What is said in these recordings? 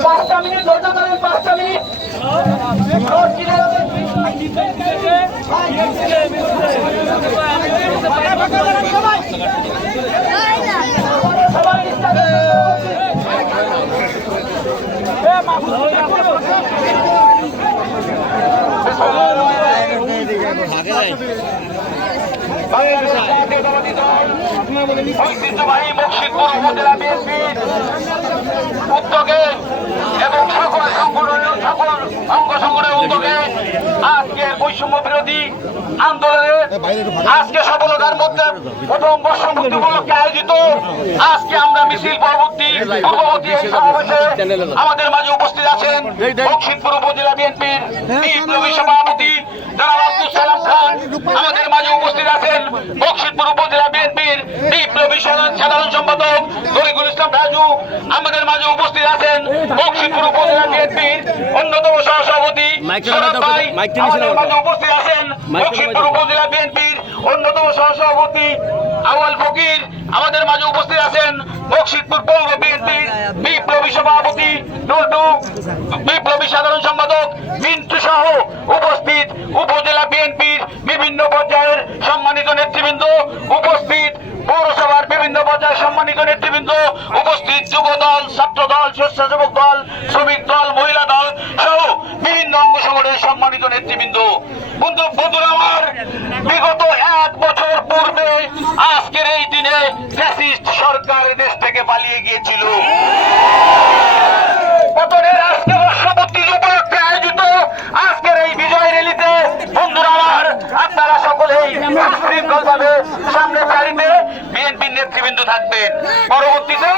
পাঁচটা মিনিট ধৈর্য ধরেন পাঁচটা মিনিট ঐতিহ্যবাহী মুর্শিদপুর উপজেলা উদ্যোগে এবং সকল সংগঠনের সকল অঙ্গ আজকের বৈষম্য বিরোধী আন্দোলনে আজকে সফলতার মধ্যে প্রথম বর্ষপূর্তি উপলক্ষে আয়োজিত। আজকে আমরা মিছিল পরবর্তী পূর্ববর্তী আমাদের মাঝে উপস্থিত আছেন বক্সিদপুর উপজেলা বিএনপির বিপ্লবী সভাপতি আমাদের মাঝে উপস্থিত আছেন বক্সিদপুর উপজেলা বিএনপির বিপ্লবী সাধারণ সম্পাদক তরিকুল ইসলাম রাজু। আমাদের মাঝে উপস্থিত আছেন বক্সিদপুর উপজেলা বিএনপির অন্যতম সহসভাপতি মাইকটা সরব দাও, ভাই মাইকটা নিচে আমাদের নাও। মাঝে উপস্থিত আছেন মাইকটা উপজেলা বিএনপির অন্যতম সহসভাপতি আওয়াল ফকির। আমাদের মাঝে উপস্থিত আছেন বক্সিদপুর পৌর বিএনপির বিপ্লবী সভাপতি টুলটু বিপ্লবী সাধারণ সম্পাদক মিন্টু সহ উপস্থিত উপজেলা বিএনপির বিভিন্ন পর্যায়ের সম্মানিত নেতৃবৃন্দ উপস্থিত পৌরসভার বিভিন্ন পর্যায়ের সম্মানিত নেতৃবৃন্দ উপস্থিত যুব দল ছাত্র দল স্বেচ্ছাসেবক দল শ্রমিক দল সম্মানিত নেতৃবৃন্দ, বন্ধু, বন্ধুরা আমার, বিগত এক বছর পূর্বে আজকের এই দিনে ফ্যাসিস্ট সরকার দেশ থেকে পালিয়ে গিয়েছিল। নেতৃবৃন্দ থাকবেন। পরবর্তীতে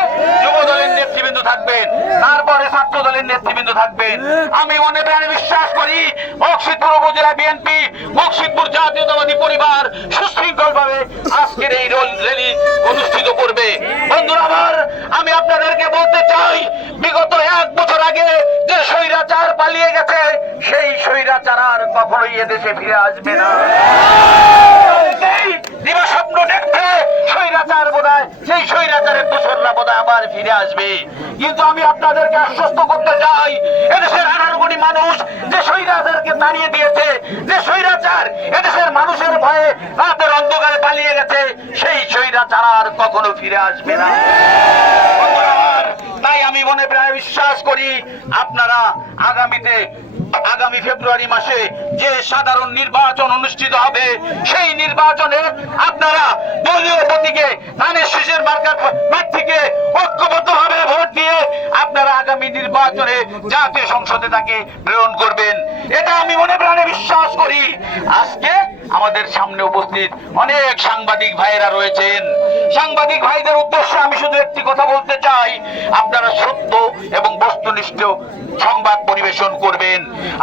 যুব দলের নেতৃবৃন্দ থাকবেন। তারপরে ছাত্র দলের নেতৃবৃন্দ থাকবেন। আমি মনে প্রাণে বিশ্বাস করি বক্সিদপুর উপজেলা বিএনপি বক্সিদপুর জাতীয়তাবাদী পরিবার সুশৃঙ্খল ভাবে আজকের এই র্যালি অনুষ্ঠিত করবে। বন্ধুরা আমার আমি আপনাদেরকে বলতে চাই, বিগত এক বছর আগে যে স্বৈরাচার পালিয়ে গেছে, সেই স্বৈরাচার আর কখনোই এদেশে ফিরে আসবে না। আসবে। কিন্তু আমি আপনাদেরকে আশ্বস্ত করতে চাই, এদেশের আঠারো মানুষ যে স্বৈরাচারকে দাঁড়িয়ে দিয়েছে, যে স্বৈরাচার এদেশের মানুষের ভয়ে রাতের অন্ধকারে পালিয়ে গেছে, সেই সৈরাচার আর কখনো ফিরে আসবে না বন্ধুরা আমার, তাই আমি মনে প্রায় বিশ্বাস করি, আপনারা আগামীতে, আগামী ফেব্রুয়ারি মাসে যে সাধারণ নির্বাচন অনুষ্ঠিত হবে, সেই নির্বাচনে আপনারা দলীয় প্রতীকে, ধানের শীষের মার্কার প্রার্থীকে ঐক্যবদ্ধভাবে ভোট দিয়ে আপনারা আগামী নির্বাচনে জাতীয় সংসদে তাকে প্রেরণ করবেন। এটা আমি মনে প্রাণে বিশ্বাস করি। আজকে আমাদের সামনে উপস্থিত অনেক সাংবাদিক ভাইয়েরা রয়েছেন। সাংবাদিক ভাইদের উদ্দেশ্যে আমি শুধু একটি কথা বলতে চাই। আপনারা সত্য এবং বস্তুনিষ্ঠ সংবাদ পরিবেশন করবেন।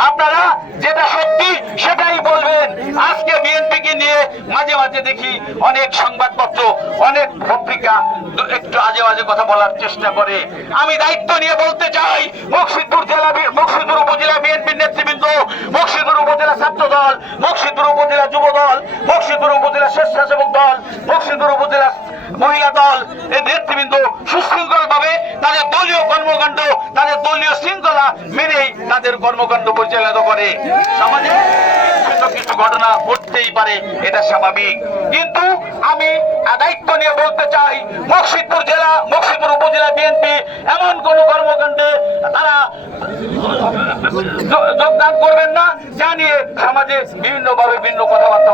আপনারা যেটা সত্যি সেটাই বলবেন। আজকে বিএনপিকে নিয়ে মাঝে মাঝে দেখি অনেক সংবাদপত্র, অনেক পত্রিকা একটু আজে বাজে কথা বলার চেষ্টা করে। আমি দায়িত্ব নিয়ে বলতে চাই মুর্শিদপুর জেলা মুর্শিদপুর উপজেলা বিএনপির নেতৃবৃন্দ মুর্শিদপুর উপজেলা ছাত্র দল মুর্শিদপুর উপজেলা যুব দল মুর্শিদপুর উপজেলা স্বেচ্ছাসেবক দল মুর্শিদপুর উপজেলা মহিলা দল। এই নেতৃবৃন্দ সুশৃঙ্খল ভাবে তাদের দলীয় কর্মকাণ্ড, তাদের দলীয় শৃঙ্খলা মেনেই তাদের কর্মকাণ্ড পরিচালিত করে। সমাজে কিছু কিছু ঘটনা ঘটতেই পারে, এটা স্বাভাবিক। কিন্তু আমি দায়িত্ব নিয়ে বলতে চাই মুর্শিদপুর জেলা মুর্শিদপুর উপজেলা বিএনপি এমন কোন কর্মকাণ্ডে তারা যোগদান করবেন না, জানিয়ে সমাজে বিভিন্নভাবে বিভিন্ন কথাবার্তা।